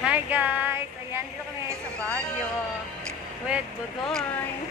Hi guys! Ayan, dito kami sa Baguio with Budoy.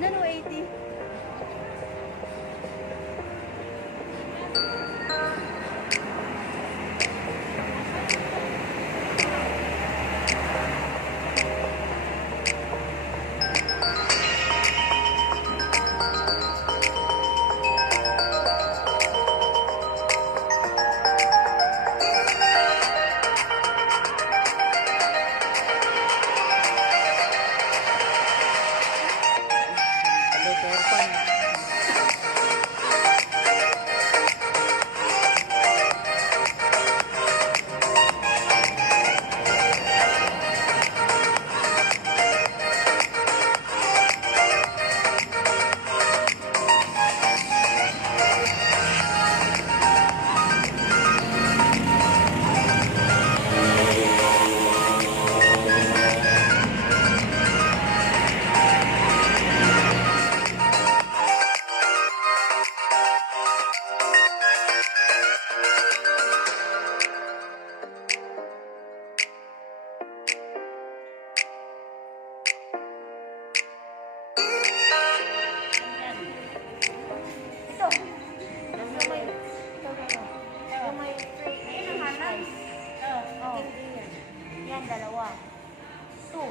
Nano 80? Yan, dalawa. Two.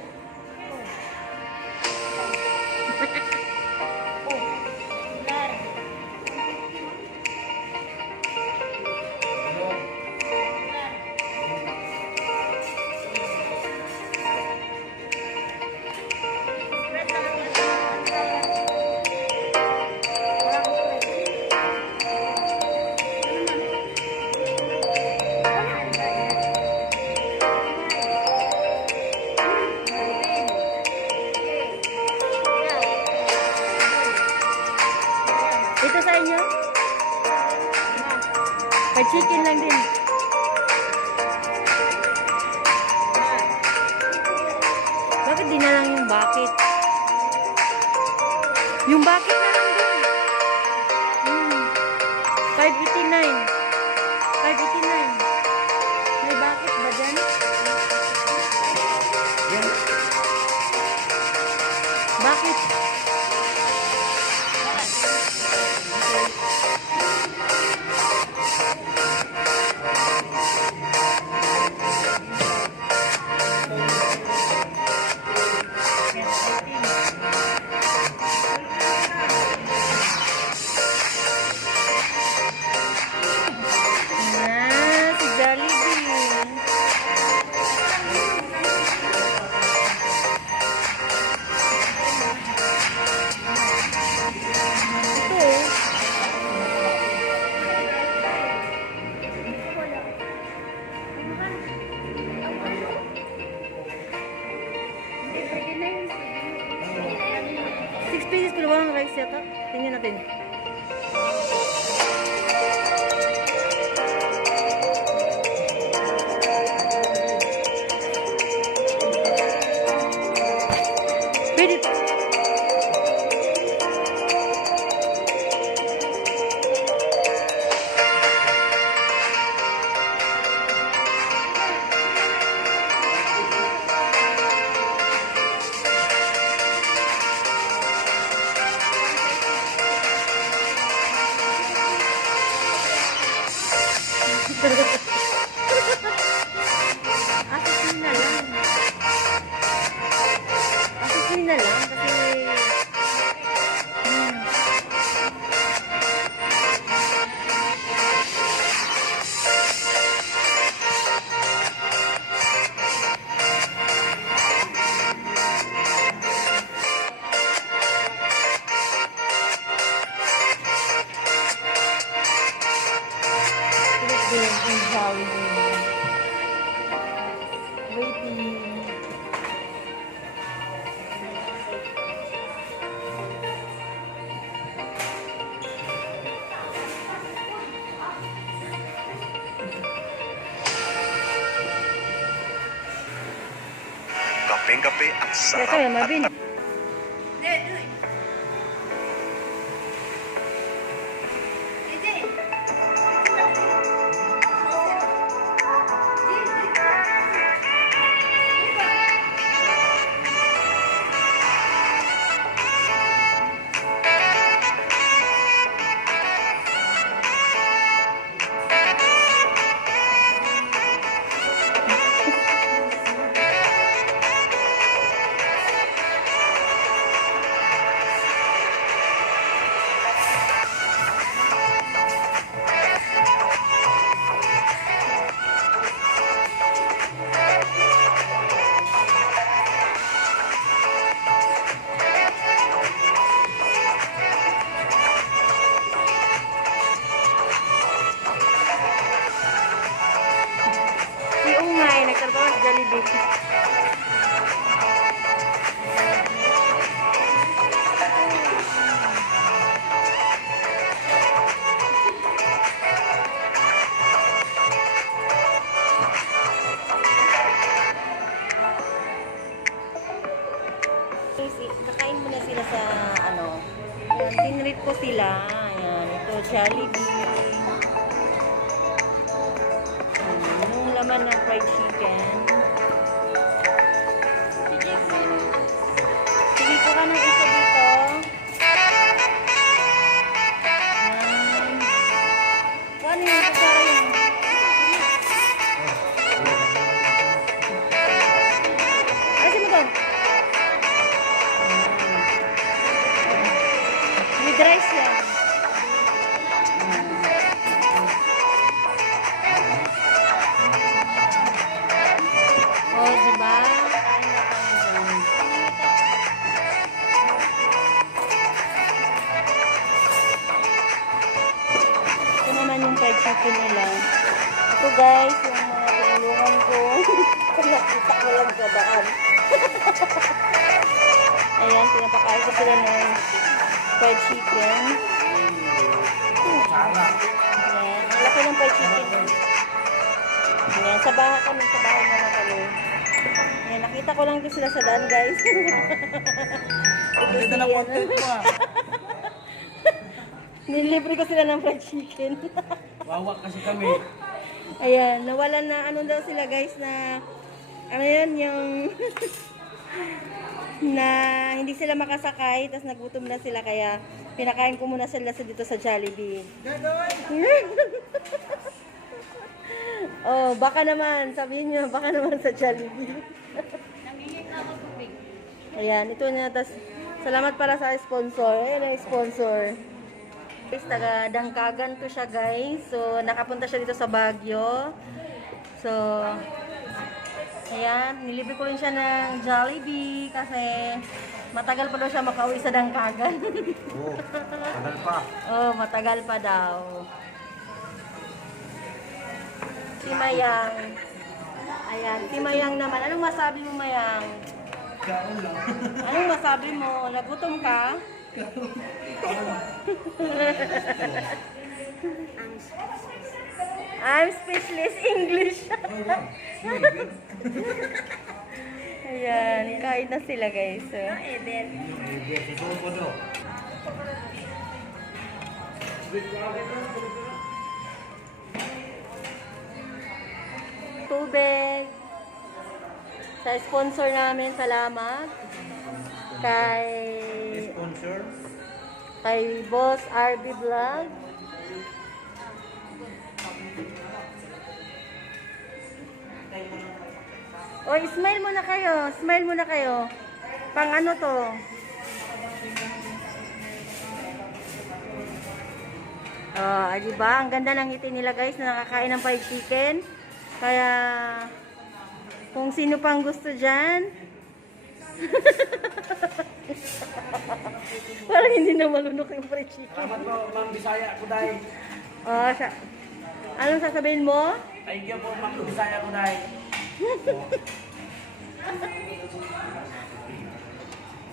Ito sa inyo? Pa-chicken lang din. Bakit di na lang yung bucket? Yung bucket na lang din. 589. 589. May bucket ba dyan? Bakit? Pieces pero walang rice yata. Tingnan natin. Pwede. Engkape ang Kaya sarap kaya, at Marvin. Si Ungay, nagtrabaho sa Jollibee. Kakain muna sila sa ano. Ayan, tinrip ko sila. Ayan, ito Jollibee. Yung laman ng fried chicken. Sige ko ka ng isa dito. Ayan. Paano yung kutsara yun? Alisin mo to. With rice yan. Oh, diba? Kain na tayo dyan. Ito naman yung fried chicken nila. Ito guys, yung mga tinulungan ko. Nakita ko lang sa daan. Ayan, pinapakain ko sila ng fried chicken. Ayan, ang laki ng fried chicken. Ayan, sa bahay kami, sa bahay naman kami. Ayan, nakita ko lang din sila sa daan, guys. Ito Dito na content mo ah. Nilibre ko sila ng fried chicken. Wawa kasi kami. Ayan, nawalan na, ano daw sila, guys, na, ano yan, yung, na hindi sila makasakay, tapos nagutom na sila, kaya pinakain ko muna sila dito sa Jollibee. Oh, baka naman, sabihin nyo, baka naman sa Jollibee. Ayan, ito na, tas salamat para sa sponsor. Ayan ang sponsor. Guys, taga Dangkagan to siya, guys. So, nakapunta siya dito sa Baguio. So, ayan, nilibre ko rin siya ng Jollibee kasi matagal pa daw siya makauwi sa Dangkagan. Oo, tagal pa. Oh, matagal pa daw. Si Mayang. Ayan, si Mayang naman. Anong masabi mo, Mayang? Kaon lang. Anong masabi mo? Nagutom ka? I'm speechless English. Ayan, kain na sila, guys. Susuko do. Tubig. Sa sponsor namin, salamat. Sponsor. Kay Boss RB Vlog. O, smile muna kayo. Smile muna kayo. Pang ano to? Diba? Ang ganda ng ngiti nila, guys, na nakakain ng fried chicken. Kaya, kung sino pang gusto dyan, parang hindi na malunok yung fried chicken. Salamat po, Ma'am Bisaya ko dahil. Anong sasabihin mo? Thank you po, Ma'am Bisaya ko dahil.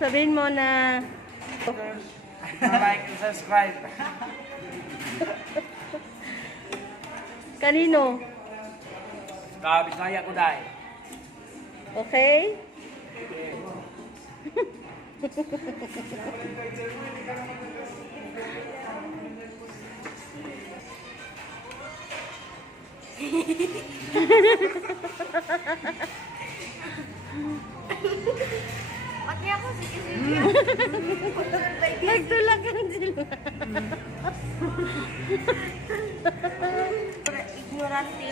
Sabihin mo na Like and subscribe. kanino? Ka Bisaya ko dahil. Okay? Pati ako, sige. Nagtulakan sila. Ignorante.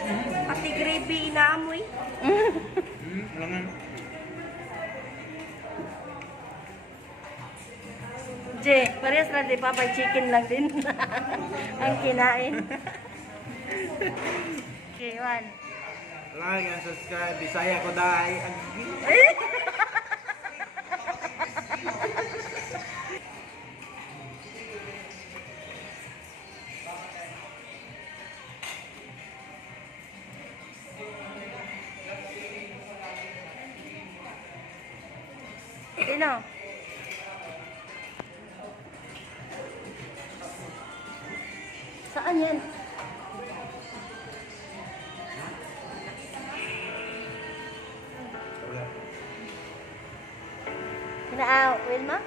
Pati gravy inaamoy. Langan. Je, parehas lang di Papay chicken lang din. Ang kinain. Okay, one. Like and subscribe. Bisaya ko dahil. Sino? Saan yan? Wilma?